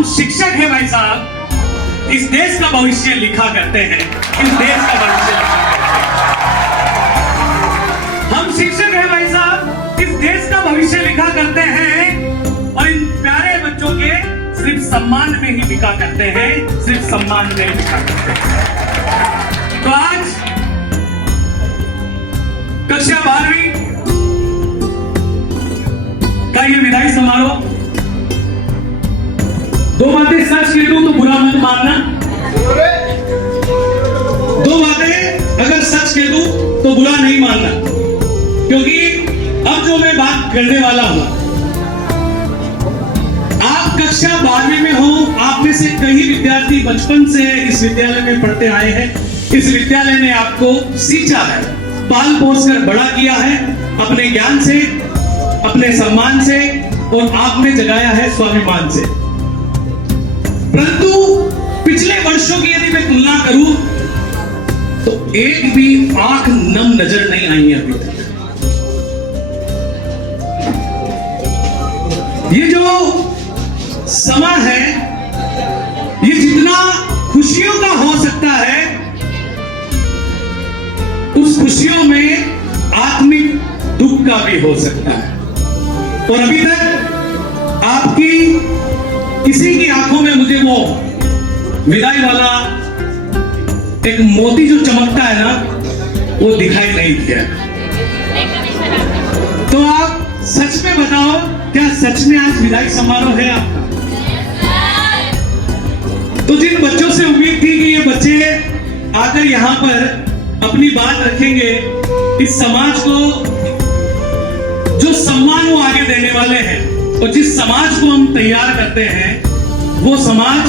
हम शिक्षक हैं भाई साहब, इस देश का भविष्य लिखा करते हैं, इस देश का भविष्य लिखा करते हैं। हम शिक्षक हैं भाई साहब, इस देश का भविष्य लिखा करते हैं और इन प्यारे बच्चों के सिर्फ सम्मान में ही लिखा करते हैं, सिर्फ सम्मान में ही लिखा करते हैं। तो आज कक्षा 12वीं का ये विदाई समारोह, दो बातें सच कह दूं तो बुरा मत मानना, दो बातें अगर सच कह दूं तो बुरा नहीं मानना, क्योंकि अब जो मैं बात करने वाला हूं, आप कक्षा 12वीं में हो, आप में से कई विद्यार्थी बचपन से इस विद्यालय में पढ़ते आए हैं। इस विद्यालय ने आपको सींचा है, पाल पोस कर बड़ा किया है अपने ज्ञान से, अपने सम्मान से, और आपने जगाया है स्वाभिमान से। परंतु पिछले वर्षों की यदि मैं तुलना करूं तो एक भी आंख नम नजर नहीं आई अभी तक। ये जो समा है, ये जितना खुशियों का हो सकता है, उस खुशियों में आत्मिक दुख का भी हो सकता है। और अभी तक आपकी किसी की आंखों में मुझे वो विदाई वाला एक मोती जो चमकता है ना, वो दिखाई नहीं दिया। तो आप सच में बताओ, क्या सच में आज विदाई समारोह है आपका? तो जिन बच्चों से उम्मीद थी कि ये बच्चे आकर यहां पर अपनी बात रखेंगे, इस समाज को जो सम्मान वो आगे देने वाले हैं, और जिस समाज को हम तैयार करते हैं, वो समाज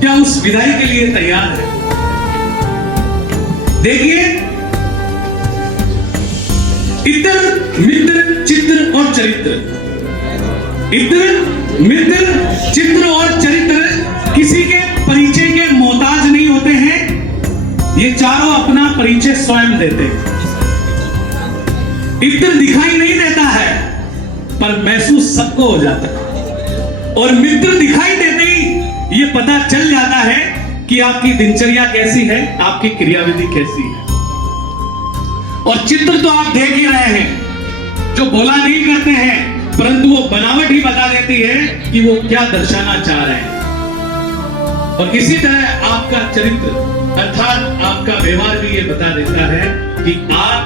क्या उस विदाई के लिए तैयार है? देखिए, इत्र, मित्र, चित्र और चरित्र, इत्र, मित्र, चित्र और चरित्र किसी के परिचय के मोहताज नहीं होते हैं। ये चारों अपना परिचय स्वयं देते हैं। इत्र दिखाई नहीं देता है, पर महसूस सबको हो जाता है, और मित्र दिखाई देते ही ये पता चल जाता है कि आपकी दिनचर्या कैसी है, आपकी क्रियाविधि कैसी है। और चित्र तो आप देख ही रहे हैं, जो बोला नहीं करते हैं, परंतु वो बनावट ही बता देती है कि वो क्या दर्शाना चाह रहे हैं। और इसी तरह आपका चरित्र अर्थात आपका व्यवहार भी ये बता देता है कि आप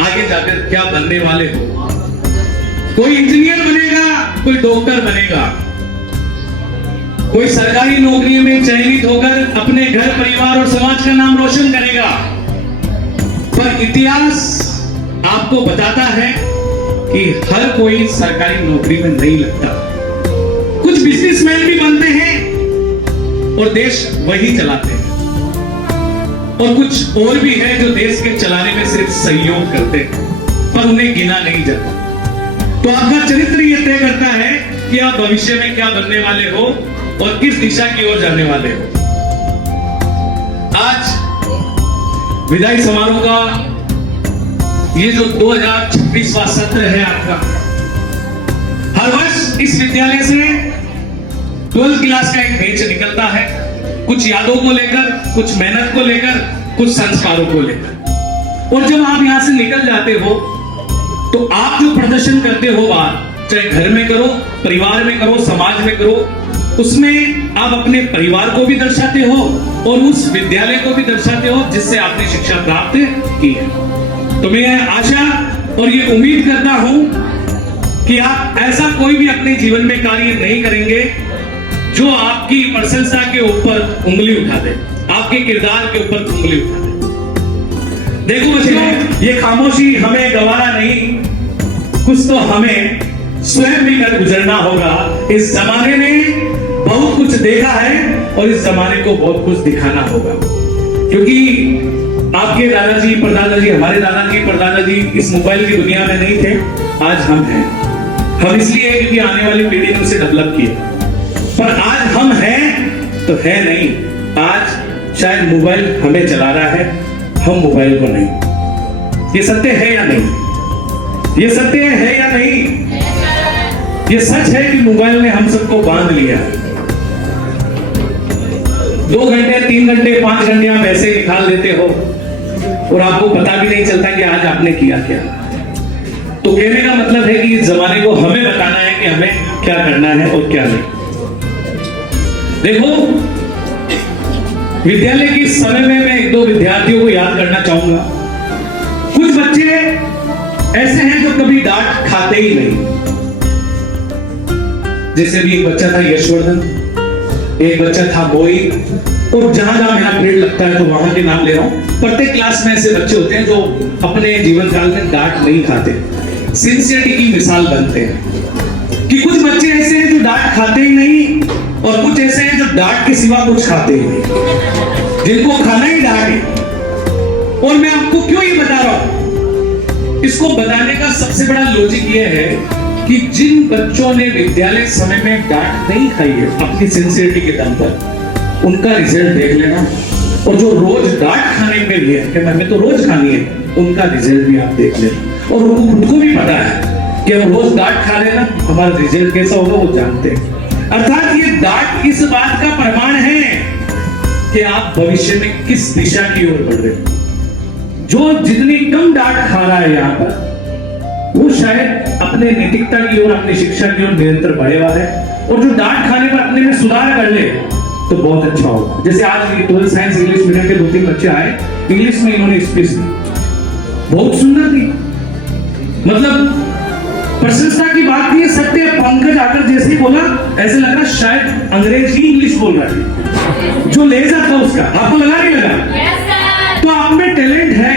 आगे जाकर क्या बनने वाले हो। कोई इंजीनियर बनेगा, कोई डॉक्टर बनेगा, कोई सरकारी नौकरी में चयनित होकर अपने घर, परिवार और समाज का नाम रोशन करेगा। पर इतिहास आपको बताता है कि हर कोई सरकारी नौकरी में नहीं लगता। कुछ बिजनेसमैन भी बनते हैं और देश वही चलाते हैं, और कुछ और भी है जो देश के चलाने में सिर्फ सहयोग करते हैं, पर उन्हें गिना नहीं जाता। तो आपका चरित्र ये तय करता है कि आप भविष्य में क्या बनने वाले हो और किस दिशा की ओर जाने वाले हो। आज विदाई समारोह का ये जो 2026वां सत्र है आपका, हर वर्ष इस विद्यालय से 12th क्लास का एक बैच निकलता है, कुछ यादों को लेकर, कुछ मेहनत को लेकर, कुछ संस्कारों को लेकर। और जब आप यहां से निकल जाते हो तो आप जो प्रदर्शन करते हो बाहर, चाहे घर में करो, परिवार में करो, समाज में करो, उसमें आप अपने परिवार को भी दर्शाते हो और उस विद्यालय को भी दर्शाते हो जिससे आपने शिक्षा प्राप्त की है। तो मैं आशा और ये उम्मीद करता हूं कि आप ऐसा कोई भी अपने जीवन में कार्य नहीं करेंगे जो आपकी प्रशंसा के ऊपर उंगली उठा दे, आपके किरदार के ऊपर उंगली उठा दे। देखो बच्चे, ये खामोशी हमें गवारा नहीं, कुछ तो हमें स्वयं भी कर गुजरना होगा। इस जमाने ने बहुत कुछ देखा है और इस जमाने को बहुत कुछ दिखाना होगा, क्योंकि आपके दादाजी, परदादाजी, हमारे दादाजी, परदादाजी इस मोबाइल की दुनिया में नहीं थे, आज हम हैं। हम इसलिए क्योंकि आने वाली पीढ़ी ने उसे डेवलप किया, पर आज हम हैं तो है नहीं। आज शायद मोबाइल हमें चला रहा है, हम मोबाइल को नहीं। ये सत्य है या नहीं? ये सत्य है या नहीं? ये सच है कि मोबाइल ने हम सबको बांध लिया है। 2 घंटे 3 घंटे 5 घंटे आप ऐसे निकाल देते हो और आपको पता भी नहीं चलता कि आज आपने किया क्या। तो कहने का मतलब है कि इस जमाने को हमें बताना है कि हमें क्या करना है और क्या नहीं। देखो, विद्यालय के समय में मैं 1-2 विद्यार्थियों को याद करना चाहूंगा। कुछ बच्चे ऐसे हैं जो कभी डांट खाते ही नहीं। जैसे भी एक बच्चा था यशवर्धन, एक बच्चा था मोहित, और जहां जहां मेरा पीरियड लगता है तो वहां के नाम ले रहा हूं। प्रत्येक क्लास में ऐसे बच्चे होते हैं जो अपने जीवन काल में डांट नहीं खाते, सिंसियरिटी की मिसाल बनते हैं। कि कुछ बच्चे ऐसे हैं जो डांट खाते ही नहीं, और कुछ ऐसे हैं जो डांट के सिवा कुछ खाते ही नहीं, जिनको खाना ही डांट है। और मैं आपको क्यों ये बता रहा हूं, इसको बताने का सबसे बड़ा लॉजिक ये है कि जिन बच्चों ने विद्यालय समय में डांट नहीं खाई है अपनी सिंसियरिटी के दम पर, उनका रिजल्ट देख लेना। और जो रोज डांट खाने के लिए कि हमें तो रोज खानी है, उनका रिजल्ट भी आप देख लेना। और उनको खुद को भी पता है कि हम रोज डांट खा लेना, हमारा रिजल्ट कैसा होगा वो जानते हैं। अर्थात ये डांट इस बात का प्रमाण है कि आप भविष्य में किस दिशा की ओर बढ़ रहे हो। जो जितनी कम डांट खा रहा है यहाँ पर, वो शायद अपने नैतिकता की ओर, अपनी शिक्षा की ओर निरंतर बढ़ेगा है। और जो डांट खाने पर अपने में सुधार कर ले तो बहुत अच्छा होगा। जैसे आज 12th साइंस इंग्लिश मीडियम के 2-3 बच्चे आए, इंग्लिश में इन्होंने स्पीच दी, बहुत सुंदर थी, मतलब प्रशंसा की बात थी। सत्य पंकज आकर जैसे ही बोला, ऐसे लग रहा शायद अंग्रेज ही इंग्लिश बोल रहा है। जो लहजा था उसका, आपको लगा नहीं लगा? तो आप में टैलेंट है,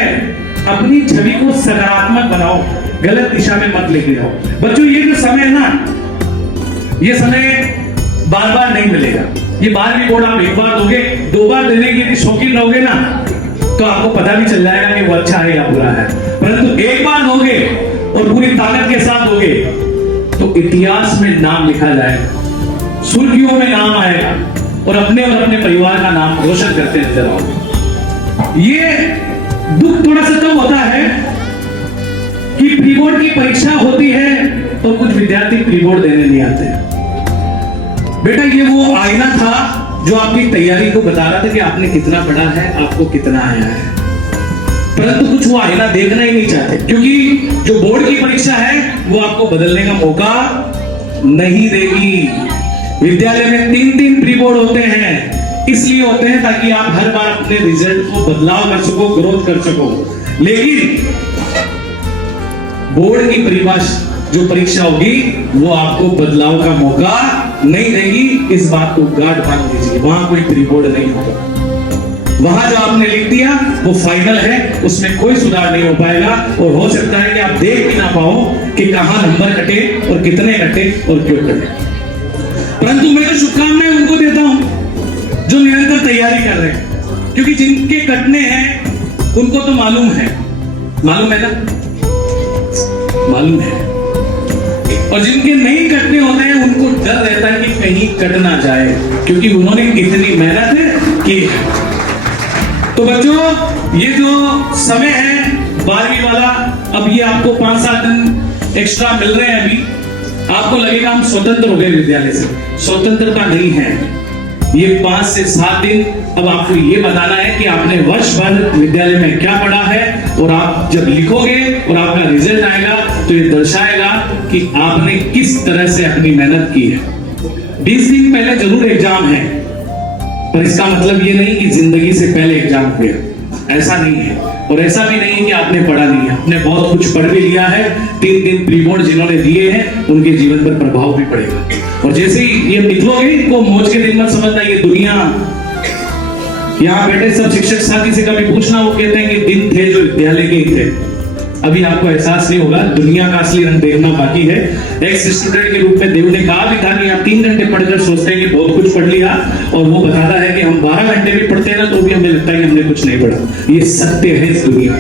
अपनी छवि को सकारात्मक बनाओ, गलत दिशा में मत लेके जाओ। बच्चों, ये जो समय है ना, ये समय बार बार नहीं मिलेगा। ये 12वीं बोर्ड आप 1 बार दोगे, 2 बार देने के शौकीन रहोगे ना, तो आपको पता भी चल जाएगा कि वो अच्छा है या बुरा है। परंतु 1 बार दोगे और पूरी ताकत के साथ दोगे तो इतिहास में नाम लिखा जाएगा, सुर्खियों में नाम आएगा, और अपने परिवार का नाम रोशन करते नजर आओगे। ये दुख थोड़ा सा तब होता है कि प्री बोर्ड की परीक्षा होती है और कुछ विद्यार्थी प्री बोर्ड देने नहीं आते। बेटा, ये वो आईना था जो आपकी तैयारी को बता रहा था कि आपने कितना पढ़ा है, आपको कितना आया है। परंतु कुछ वो आईना देखना ही नहीं चाहते, क्योंकि जो बोर्ड की परीक्षा है वो आपको बदलने का मौका नहीं देगी। विद्यालय में 3 प्री बोर्ड होते हैं, इसलिए होते हैं ताकि आप हर बार अपने रिजल्ट को बदलाव कर सको, ग्रोथ कर सको। लेकिन बोर्ड की जो परीक्षा होगी वो आपको बदलाव का मौका नहीं देगी। इस बात को गाढ़ बांध दीजिए, वहां कोई प्री बोर्ड नहीं होगा। वहां जो आपने लिख दिया वो फाइनल है, उसमें कोई सुधार नहीं हो पाएगा। और हो सकता है कि आप देख भी ना पाओ कि कहां नंबर कटे और कितने कटे और क्यों कटे। परंतु मैं तो शुभकामनाएं उनको देता हूं जो निरंतर तैयारी कर रहे हैं, क्योंकि जिनके कटने हैं उनको तो मालूम है ना, मालूम है। और जिनके नहीं कटने होते हैं उनको डर रहता है कि कहीं कट ना जाए, क्योंकि उन्होंने इतनी मेहनत की है। तो बच्चों, ये जो समय है 12वीं वाला, अब ये आपको 5-7 दिन एक्स्ट्रा मिल रहे हैं। अभी आपको लगेगा हम स्वतंत्र हो गए विद्यालय से, स्वतंत्रता नहीं है। ये 5 से 7 दिन अब आपको ये बताना है कि आपने वर्ष भर विद्यालय में क्या पढ़ा है, और आप जब लिखोगे और आपका रिजल्ट आएगा तो ये दर्शाएगा कि आपने किस तरह से अपनी मेहनत की है। 20 दिन पहले जरूर एग्जाम है, पर इसका मतलब ये नहीं कि जिंदगी से पहले एग्जाम हुए, ऐसा नहीं है। और ऐसा भी नहीं कि आपने पढ़ा नहीं है, आपने बहुत कुछ पढ़ भी लिया है। 3 दिन प्री बोर्ड जिन्होंने दिए हैं उनके जीवन पर प्रभाव भी पड़ेगा। और जैसे ही ये निकलोगे, इनको मौज के दिन मत समझना, ये दुनिया, यहाँ बैठे सब शिक्षक साथी से कभी पूछना, वो कहते हैं कि दिन थे जो विद्यालय के ही थे। अभी आपको एहसास नहीं होगा, दुनिया का असली रंग देखना बाकी है। एक्स स्टूडेंट के रूप में देव ने कहा भी था कि आप 3 घंटे पढ़कर सोचते हैं कि बहुत कुछ पढ़ लिया, और वो बताता है कि हम 12 घंटे भी पढ़ते हैं ना तो भी हमें लगता है कि हमने कुछ नहीं पढ़ा। ये सत्य है इस दुनिया।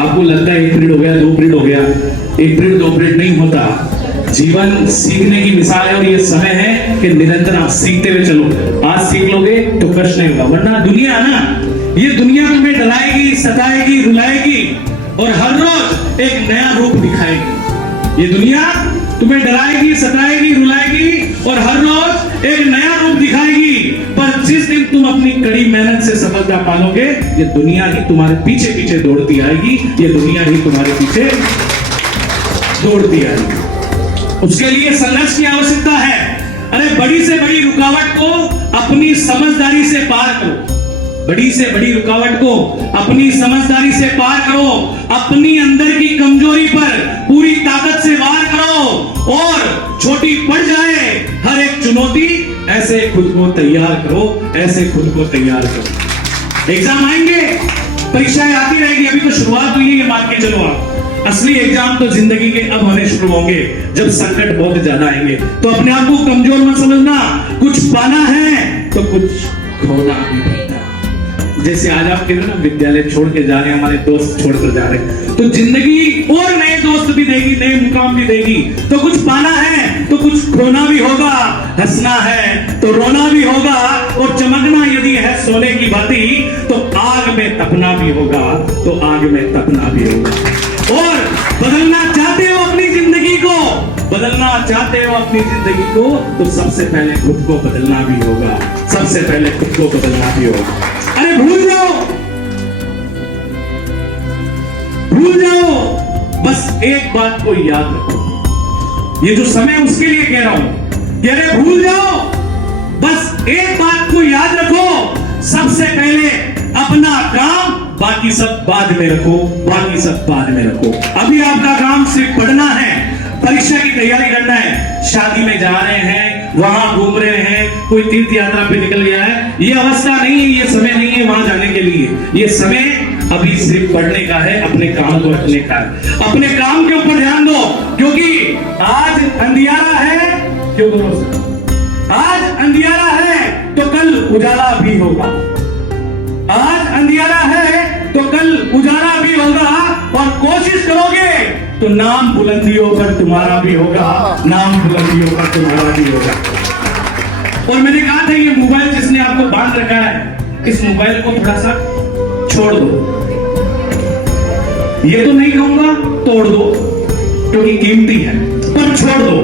आपको लगता है 1 पीरियड हो गया, 2 पीरियड हो गया, 1 पीरियड 2 पीरियड नहीं होता। जीवन सीखने की मिसाल है, और ये समय है कि निरंतर आप सीखते हुए चलो। आज सीख लोगे तो कष्ट नहीं होगा, वरना दुनिया ना, ये दुनिया तुम्हें डराएगी, सताएगी, रुलाएगी, और हर रोज एक नया रूप दिखाएगी। ये दुनिया तुम्हें डराएगी, सताएगी, रुलाएगी, और हर रोज एक नया रूप दिखाएगी। पर जिस दिन तुम अपनी कड़ी मेहनत से सफलता पालोगे, ये दुनिया ही तुम्हारे पीछे पीछे दौड़ती आएगी, ये दुनिया ही तुम्हारे पीछे दौड़ती आएगी। उसके लिए संघर्ष की आवश्यकता है। अरे बड़ी से बड़ी रुकावट को अपनी समझदारी से पार करो, बड़ी से बड़ी रुकावट को अपनी समझदारी से पार करो, अपनी अंदर की कमजोरी पर पूरी ताकत से वार करो, और छोटी पड़ जाए हर एक चुनौती, ऐसे खुद को तैयार करो, ऐसे खुद को तैयार करो। एग्जाम आएंगे, परीक्षाएं आती रहेगी, अभी तो शुरुआत हुई है, ये मान के चलो आप। असली एग्जाम तो जिंदगी के अब होने शुरू होंगे, जब संकट बहुत ज्यादा आएंगे। तो अपने आप को कमजोर मत समझना, कुछ पाना है तो कुछ खोना भी पड़ता है। जैसे आज आप कह रहे हो ना, विद्यालय छोड़ के जा रहे हैं, हमारे दोस्त छोड़कर जा रहे हैं, तो जिंदगी और नए दोस्त भी देगी, नए मुकाम भी देगी। तो कुछ पाना है तो कुछ खोना भी होगा, हंसना है तो रोना भी होगा, और चमकना यदि है सोने की बाती, तो आग में तपना भी होगा, तो आग में तपना भी होगा। और बदलना चाहते हो अपनी जिंदगी को, बदलना चाहते हो अपनी जिंदगी को, तो सबसे पहले खुद को बदलना भी होगा, सबसे पहले खुद को बदलना भी होगा। अरे भूल जाओ, बस एक बात को याद रखो, ये जो समय उसके लिए कह रहा हूं कि अरे भूल जाओ, बस एक बात को याद रखो, सबसे पहले अपना काम, बाकी सब बाद में रखो, बाकी सब बाद में रखो। अभी आपका काम सिर्फ पढ़ना है, परीक्षा की तैयारी करना है, शादी में जा रहे हैं, वहां घूम रहे हैं, कोई तीर्थ यात्रा पे निकल गया है, ये अवस्था नहीं है, ये समय नहीं है वहां जाने के लिए। ये समय अभी सिर्फ पढ़ने का है, अपने काम को रखने का है। अपने काम के ऊपर ध्यान दो, क्योंकि आज अंधियारा है, क्यों भरोसा, आज अंधियारा है तो कल उजाला भी होगा, आज अंधियारा है तो कल उजाला भी होगा, और कोशिश करोगे तो नाम बुलंदियों पर तुम्हारा भी होगा, नाम बुलंदियों पर तुम्हारा भी होगा। और मैंने कहा था, ये मोबाइल जिसने आपको बांध रखा है, इस मोबाइल को थोड़ा सा छोड़ दो, ये तो नहीं कहूंगा तोड़ दो क्योंकि कीमती है, पर छोड़ दो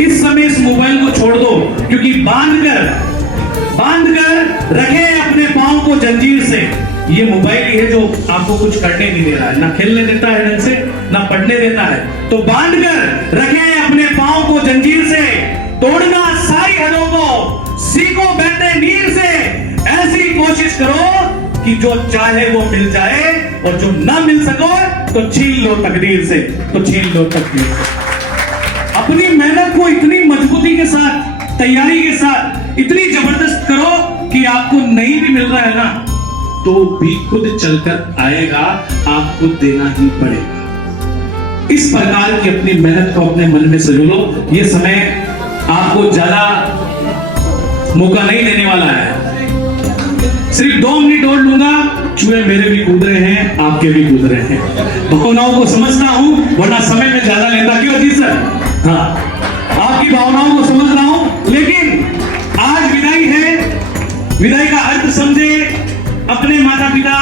इस समय, इस मोबाइल को छोड़ दो, क्योंकि बांध कर रखे अपने पांव को जंजीर से। ये मोबाइल ही है जो आपको कुछ करने नहीं दे रहा है, ना खेलने देता है ढंग से, ना पढ़ने देता है। तो बांध कर रखे अपने पांव को जंजीर से, तोड़ना सारी हदों को, सीखो बहते नीर से, ऐसी कोशिश करो कि जो चाहे वो मिल जाए, और जो ना मिल सको तो छीन लो तकदीर से, तो छीन लो तकदीर से। अपनी मेहनत को इतनी मजबूती के साथ, तैयारी के साथ इतनी जबरदस्त करो कि आपको नहीं भी मिल रहा है ना, तो भी खुद चलकर आएगा, आपको देना ही पड़ेगा। इस प्रकार की अपनी मेहनत को अपने मन में सजो लो। ये समय आपको ज्यादा मौका नहीं देने वाला है, सिर्फ 2 मिनट और लूंगा, चूहे मेरे भी कूद रहे हैं, आपके भी कूद रहे हैं। भावनाओं को समझता हूं, वरना समय में ज्यादा लेता। क्यों जी सर? हाँ, आपकी भावनाओं को समझ रहा हूं, लेकिन आज विदाई है, विदाई का अर्थ समझे, अपने माता पिता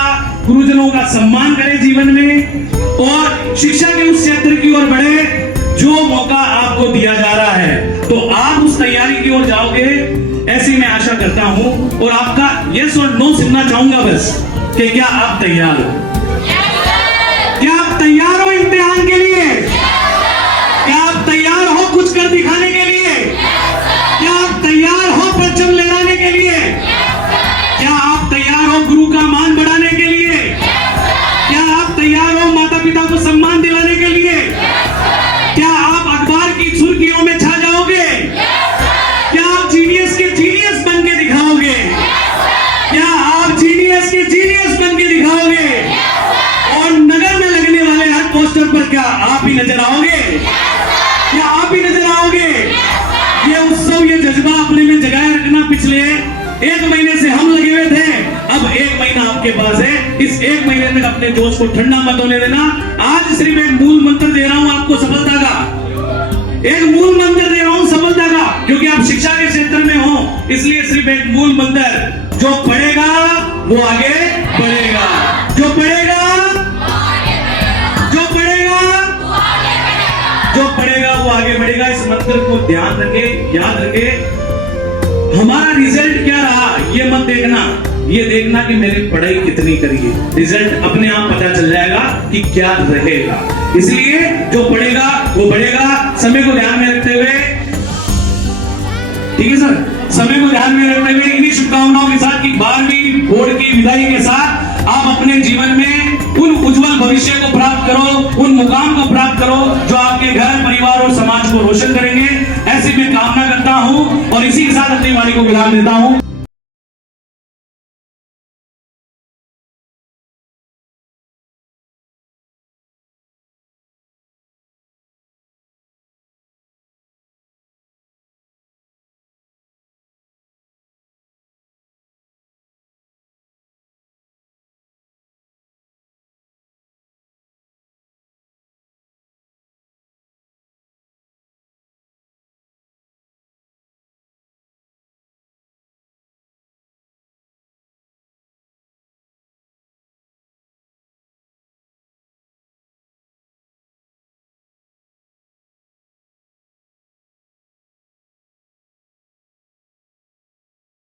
गुरुजनों का सम्मान करें जीवन में, और शिक्षा के उस क्षेत्र की ओर बढ़े जो मौका आपको दिया जा रहा है, तो आप उस तैयारी की ओर जाओगे, ऐसी मैं आशा करता हूं। और आपका यस और नो सुनना चाहूंगा बस, कि क्या आप तैयार हो? क्या आप तैयार हो इम्तिहान के लिए? क्या आप तैयार हो कुछ कर दिखाने के लिए? क्या आप तैयार हो परचम लहराने के लिए? क्या आप तैयार हो गुरु का मान बढ़ाने के लिए? क्या आप तैयार हो माता पिता को सम्मान दिलाने के लिए? क्या आप अखबार की सुर्खियों में छा जाओगे? क्या आप जीनियस के जीनियस बन के दिखाओगे? क्या आप जीनियस के जीनियस बन के दिखाओगे? और नगर में लगने वाले हर पोस्टर पर क्या आप ही नजर आओगे? क्या आप ही नजर आओगे? ये उत्सव, ये जज्बा अपने में जगाए रखना। पिछले 1 महीने से हम लगे हुए थे, अब 1 महीना आपके पास है। इस 1 महीने तक अपने जोश को ठंडा मत होने देना। आज सिर्फ एक मूल मंत्र दे रहा हूं आपको सफलता का, एक मूल मंत्र दे रहा हूं सफलता का, क्योंकि आप शिक्षा के क्षेत्र में हो, इसलिए सिर्फ एक मूल मंत्र, जो पढ़ेगा वो आगे बढ़ेगा, जो पढ़ेगा, जो पढ़ेगा, जो पढ़ेगा वो आगे बढ़ेगा। इस मंत्र को ध्यान रखे, याद रखे। हमारा रिजल्ट क्या रहा ये मत देखना, ये देखना कि मैंने पढ़ाई कितनी करी है। रिजल्ट अपने आप पता चल जाएगा कि क्या रहेगा। इसलिए जो पढ़ेगा वो बढ़ेगा। समय को ध्यान में रखते हुए, ठीक है सर, समय को ध्यान में रखते हुए इन्हीं शुभकामनाओं के साथ कि 12वीं बोर्ड की विदाई के साथ आप अपने जीवन में उन उज्जवल भविष्य को प्राप्त करो, उन मुकाम को प्राप्त करो जो आपके घर, परिवार और समाज को रोशन करेंगे। ऐसी मैं कामना करता हूं और इसी के साथ अपनी वाणी को विराम देता हूं।